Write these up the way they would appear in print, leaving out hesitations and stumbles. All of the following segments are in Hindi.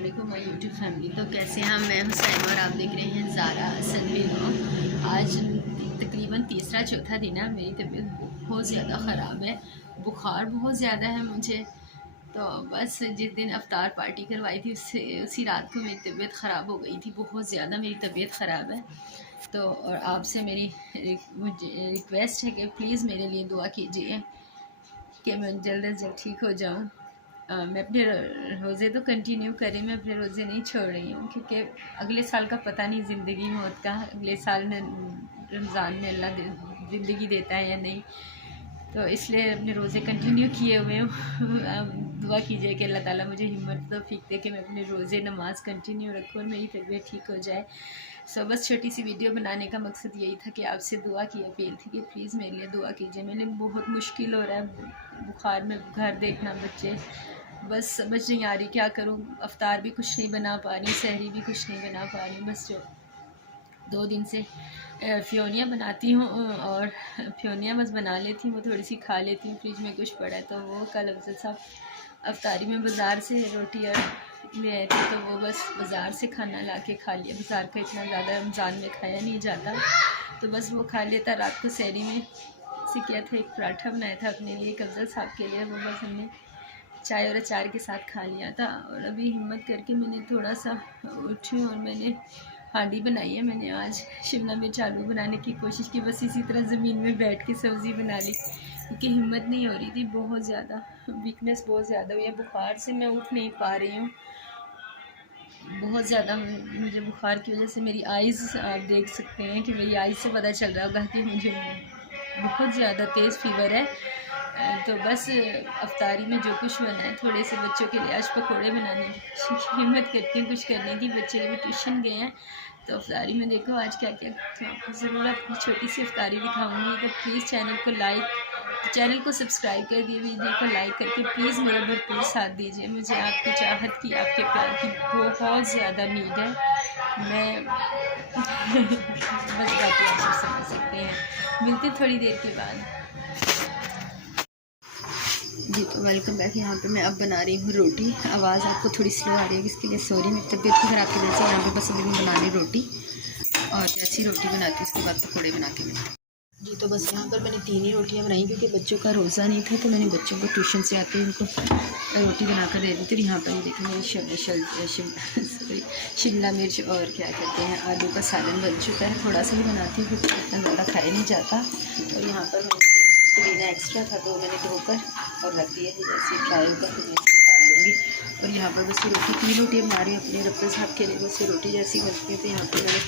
अस्सलामुअलैकुम माय यूट्यूब फैमिली। तो कैसे हैं? मैं हुसैन और आप देख रहे हैं ज़ारा सनवी व्लॉग। आज तकरीबन तीसरा चौथा दिन है। मेरी तबीयत बहुत ज़्यादा ख़राब है, बुखार बहुत ज़्यादा है मुझे। तो बस जिस दिन अफ्तार पार्टी करवाई थी उससे उसी रात को मेरी तबीयत ख़राब हो गई थी, बहुत ज़्यादा मेरी तबीयत ख़राब है। तो और आपसे मेरी रिक्वेस्ट है कि प्लीज़ मेरे लिए दुआ कीजिए कि मैं जल्द से जल्द ठीक हो जाऊँ। मैं अपने रोज़े तो कंटिन्यू करें, मैं अपने रोज़े नहीं छोड़ रही हूँ क्योंकि अगले साल का पता नहीं ज़िंदगी मौत का। अगले साल में रमज़ान में अल्लाह ज़िंदगी देता है या नहीं, तो इसलिए अपने रोज़े कंटिन्यू किए हुए हूँ। दुआ कीजिए कि अल्लाह ताला मुझे हिम्मत तौफीक दे कि मैं अपने रोज़े नमाज़ कंटिन्यू रखूँ और मेरी तबीयत ठीक हो जाए। सो बस छोटी सी वीडियो बनाने का मकसद यही था कि आपसे दुआ की अपील थी कि प्लीज़ मेरे लिए दुआ कीजिए। मेरे लिए बहुत मुश्किल हो रहा है बुखार में घर देखना, बच्चे, बस समझ नहीं आ रही क्या करूँ। अफ्तार भी कुछ नहीं बना पा रही, सहरी भी कुछ नहीं बना पा रही। बस जो 2 दिन से फ्योनिया बनाती हूँ और फ्योनिया बस बना लेती हूँ, वो थोड़ी सी खा लेती हूँ। फ्रिज में कुछ पड़ा है तो वो कल अफजल साहब अफ्तारी में बाज़ार से रोटी और ले आए थे, तो वो बस बाज़ार से खाना ला के खा लिया। बाज़ार का इतना ज़्यादा रमज़ान में खाया नहीं जाता, तो बस वो खा लेता। रात को सहरी में से किया था, एक पराठा बनाया था अपने लिए, एक अफजल साहब के लिए, वो बस हमने चाय और अचार के साथ खा लिया था। और अभी हिम्मत करके मैंने थोड़ा सा उठी और मैंने हांडी बनाई है। मैंने आज शिमला मिर्च आलू बनाने की कोशिश की, बस इसी तरह ज़मीन में बैठ के सब्ज़ी बना ली क्योंकि हिम्मत नहीं हो रही थी। बहुत ज़्यादा वीकनेस बहुत ज़्यादा हुई है, बुखार से मैं उठ नहीं पा रही हूँ। बहुत ज़्यादा मुझे बुखार की वजह से मेरी आइज़, आप देख सकते हैं कि मेरी आइज़ से पता चल रहा होगा कि मुझे बहुत ज़्यादा तेज़ फीवर है। तो बस अफ्तारी में जो कुछ बना है, थोड़े से बच्चों के लिए आज पकोड़े बनाने की हिम्मत करती हूँ कुछ करने की। बच्चे भी ट्यूशन गए हैं, तो अफ्तारी में देखो आज क्या क्या, तो आपको ज़रूर अपनी छोटी सी अफ्तारी दिखाऊंगी। तो प्लीज़ चैनल को सब्सक्राइब कर दिए, वीडियो को लाइक करके प्लीज़ मेरा भरपूर साथ दीजिए। मुझे आपकी चाहत की, आपके प्यार की बहुत ज़्यादा नीड है। मैं बस बाकी आप सब समझ सकते हैं। मिलते थोड़ी देर के बाद। जी तो वेलकम बैक। यहाँ पे मैं अब बना रही हूँ रोटी। आवाज़ आपको थोड़ी स्लो आ रही है, इसके लिए सॉरी। मेरी तबीयत ख़राब की वजह से यहाँ पे बस अभी मैं बना रही रोटी, और जैसी रोटी बनाती हूँ उसके बाद पकौड़े बना के मिलती। जी तो बस यहाँ पर मैंने 3 ही रोटियाँ बनाई क्योंकि बच्चों का रोज़ा नहीं था, तो मैंने बच्चों को ट्यूशन से आके उनको रोटी बना कर दे दी थी। यहाँ पर ये देखिए मेरी शिमला मिर्च और क्या कहते हैं आलू का सालन बन चुका है। थोड़ा सा ही बनाती हूँ क्योंकि इतना ज़्यादा खाया नहीं जाता। और यहाँ पर मैंने पुदीना एक्स्ट्रा था तो मैंने धोकर और रख दिया है, जैसे फ्राई होकर फिर मैं निकाल लूँगी। और यहाँ पर बस रोटी 3 रोटियाँ बना रही हूँ अपने रब्बा साहब के लिए। बस रोटी जैसी बनती है, तो यहाँ पर मैंने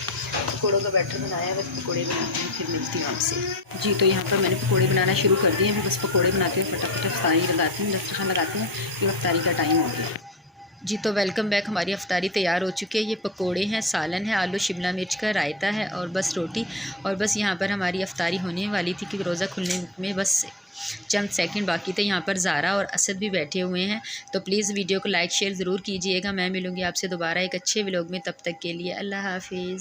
पकौड़ों का बैटर बनाया है। बस पकौड़े बनाती हूँ, फिर मिलती हूँ आपसे। जी तो यहाँ पर मैंने पकौड़े बनाना शुरू कर दिए हैं। बस पकौड़े बनाते हैं, फटाफट अफ्तारी लगाती हूँ, दस्तरखान लगाते हैं, फिर अफ्तारी का टाइम हो गया। जी तो वेलकम बैक। हमारी अफ्तारी तैयार हो चुकी है। ये पकोड़े हैं, सालन है, आलू शिमला मिर्च का रायता है और बस रोटी। और बस यहाँ पर हमारी अफ्तारी होने वाली थी कि रोज़ा खुलने में बस चंद सेकंड बाकी थे। यहाँ पर ज़ारा और असद भी बैठे हुए हैं। तो प्लीज़ वीडियो को लाइक शेयर ज़रूर कीजिएगा। मैं मिलूँगी आपसे दोबारा एक अच्छे व्लॉग में, तब तक के लिए अल्लाह हाफिज़।